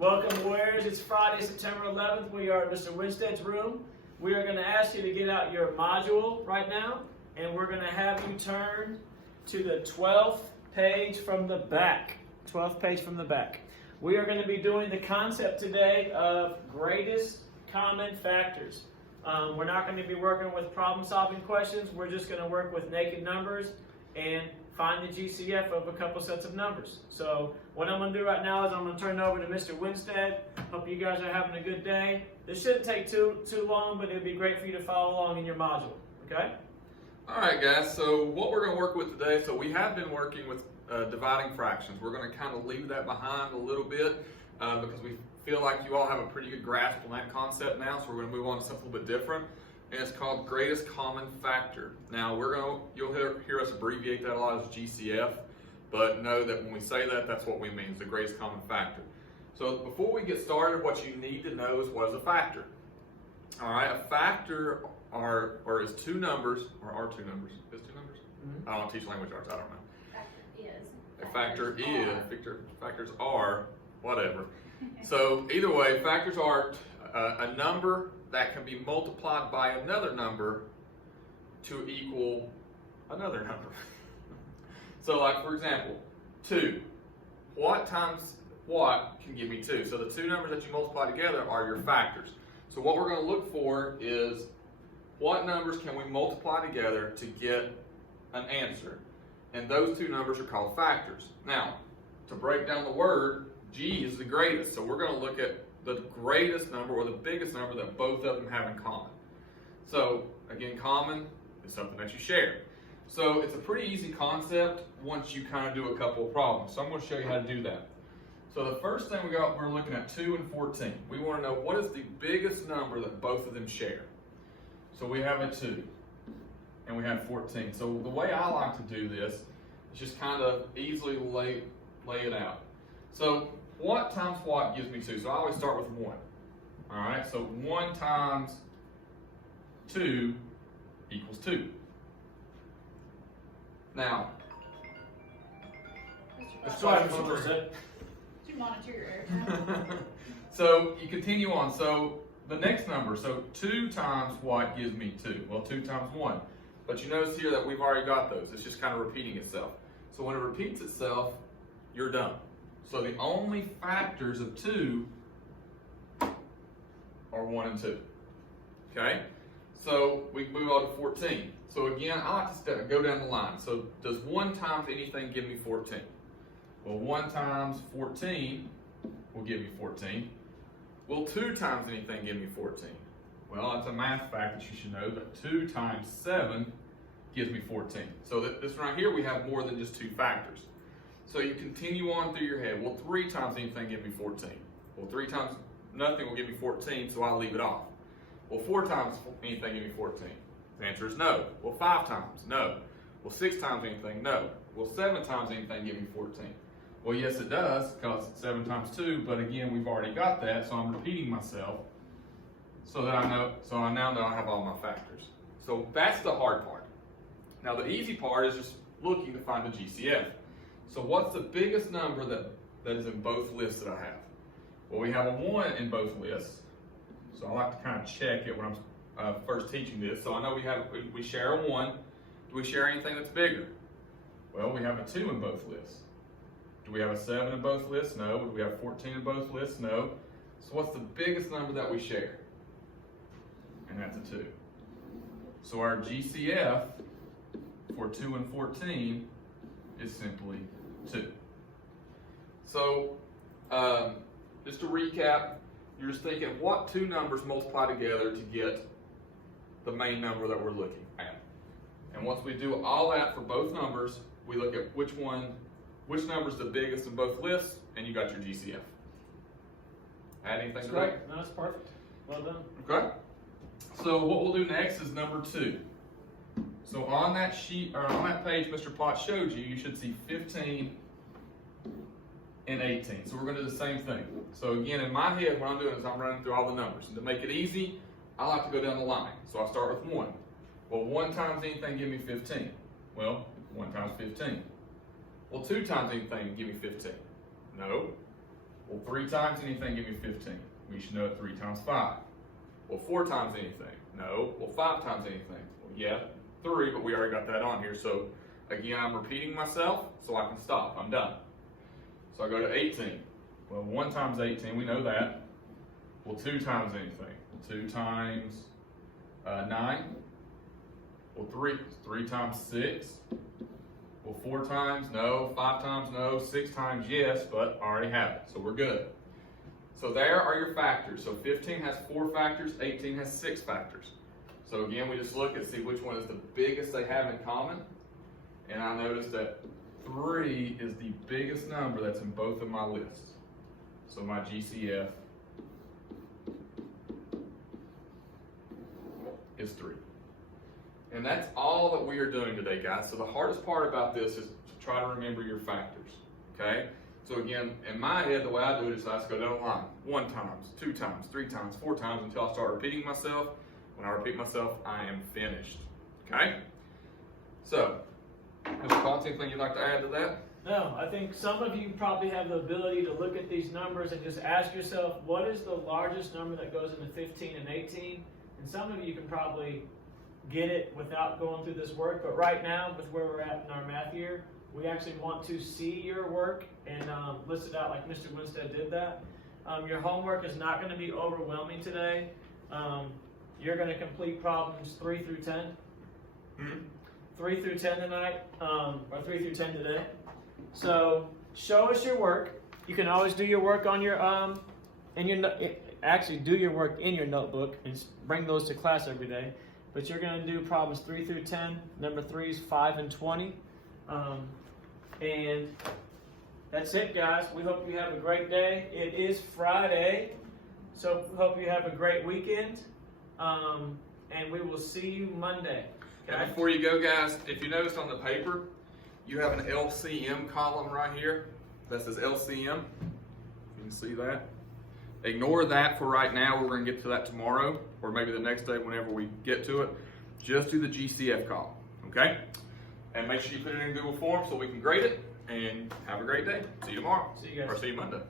Welcome, Warriors. It's Friday, September 11th. We are in Mr. Winstead's room. We are going to ask you to get out your module right now, and we're going to have you turn to the 12th page from the back. 12th page from the back. We are going to be doing the concept today of greatest common factors. We're not going to be working with problem-solving questions. We're just going to work with naked numbers and find the GCF of a couple sets of numbers. So what I'm going to do right now is I'm going to turn it over to Mr. Winstead. Hope you guys are having a good day. This shouldn't take too long, but it would be great for you to follow along in your module. Okay? All right, guys. So what we're going to work with today, so we have been working with dividing fractions. We're going to kind of leave that behind a little bit because we feel like you all have a pretty good grasp on that concept now, so we're going to move on to something a little bit different. And it's called greatest common factor. Now you'll hear us abbreviate that a lot as GCF, but know that when we say that, that's what we mean, it's the greatest common factor. So before we get started, what you need to know is what is a factor. All right, a factor is two numbers, or are two numbers. Is two numbers? Mm-hmm. I don't teach language arts, I don't know. Factors are, whatever. So either way, factors are a number that can be multiplied by another number to equal another number. So like, for example, 2. What times what can give me 2? So the two numbers that you multiply together are your factors. So what we're going to look for is what numbers can we multiply together to get an answer. And those two numbers are called factors. Now, to break down the word, G is the greatest. So we're going to look at the greatest number or the biggest number that both of them have in common. So again, common is something that you share. So it's a pretty easy concept once you kind of do a couple of problems. So I'm going to show you how to do that. So the first thing we're looking at 2 and 14. We want to know what is the biggest number that both of them share. So we have a 2 and we have 14. So the way I like to do this is just kind of easily lay it out. So what times what gives me 2? So I always start with 1. All right, so 1 times 2 equals 2. Now, let's try it. Did you monitor your air? So you continue on. So the next number, so 2 times what gives me 2? Well, 2 times 1. But you notice here that we've already got those. It's just kind of repeating itself. So when it repeats itself, you're done. So the only factors of 2 are 1 and 2. Okay? So we move on to 14. So again, I like to go down the line. So does 1 times anything give me 14? Well, 1 times 14 will give me 14. Will 2 times anything give me 14? Well, that's a math fact that you should know, that 2 times 7 gives me 14. So this right here, we have more than just 2 factors. So you continue on through your head. Well, 3 times anything give me 14. Well, 3 times nothing will give me 14, so I'll leave it off. Well, 4 times anything give me 14. The answer is no. Well, 5 times, no. Well, 6 times anything, no. Well, 7 times anything give me 14. Well, yes, it does, because it's 7 times 2, but again, we've already got that, so I'm repeating myself so that I know, so I now know I have all my factors. So that's the hard part. Now, the easy part is just looking to find the GCF. So what's the biggest number that is in both lists that I have? Well, we have a 1 in both lists. So I like to kind of check it when I'm first teaching this. So I know we share a 1. Do we share anything that's bigger? Well, we have a 2 in both lists. Do we have a 7 in both lists? No. Do we have 14 in both lists? No. So what's the biggest number that we share? And that's a 2. So our GCF for 2 and 14 is simply 2. So just to recap, you're just thinking what 2 numbers multiply together to get the main number that we're looking at. And once we do all that for both numbers, we look at which number is the biggest in both lists, and you got your GCF. Add anything to that? No, that's perfect. Well done. Okay. So what we'll do next is number 2. So on that sheet, or on that page Mr. Potts showed you, you should see 15 and 18. So we're going to do the same thing. So again, in my head, what I'm doing is I'm running through all the numbers. And to make it easy, I like to go down the line. So I start with 1. Well, 1 times anything give me 15. Well, 1 times 15. Well, 2 times anything give me 15. No. Well, 3 times anything give me 15. We should know it 3 times 5. Well, 4 times anything. No. Well, 5 times anything. Well, yeah, 3, but we already got that on here. So again, I'm repeating myself so I can stop. I'm done. So I go to 18. Well, 1 times 18, we know that. Well, 2 times anything. 2 times 9. Well, 3 times 6. Well, 4 times, no. 5 times, no. 6 times, yes, but I already have it, so we're good. So there are your factors. So 15 has 4 factors, 18 has 6 factors. So again, we just look and see which one is the biggest they have in common. And I noticed that 3 is the biggest number that's in both of my lists. So my GCF is 3. And that's all that we are doing today, guys. So the hardest part about this is to try to remember your factors, okay? So again, in my head, the way I do it is I just go down the line. 1 times, 2 times, 3 times, 4 times until I start repeating myself. When I repeat myself, I am finished, okay? So, Mr. Potts, anything you'd like to add to that? No, I think some of you probably have the ability to look at these numbers and just ask yourself, what is the largest number that goes into 15 and 18? And some of you can probably get it without going through this work, but right now, with where we're at in our math year, we actually want to see your work and list it out like Mr. Winstead did that. Your homework is not going to be overwhelming today. You're going to complete problems 3 through 10. 3 through 10 tonight, or 3 through 10 today. So show us your work. You can always do your work on your actually do your work in your notebook and bring those to class every day. But you're going to do problems 3 through 10. Number 3 is 5 and 20. And that's it, guys. We hope you have a great day. It is Friday, so hope you have a great weekend. And we will see you Monday. Okay? And before you go, guys, if you noticed on the paper, you have an LCM column right here that says LCM. You can see that. Ignore that for right now. We're going to get to that tomorrow, or maybe the next day whenever we get to it. Just do the GCF column, okay? And make sure you put it in Google Forms so we can grade it. And have a great day. See you tomorrow. See you guys. Or see you Monday.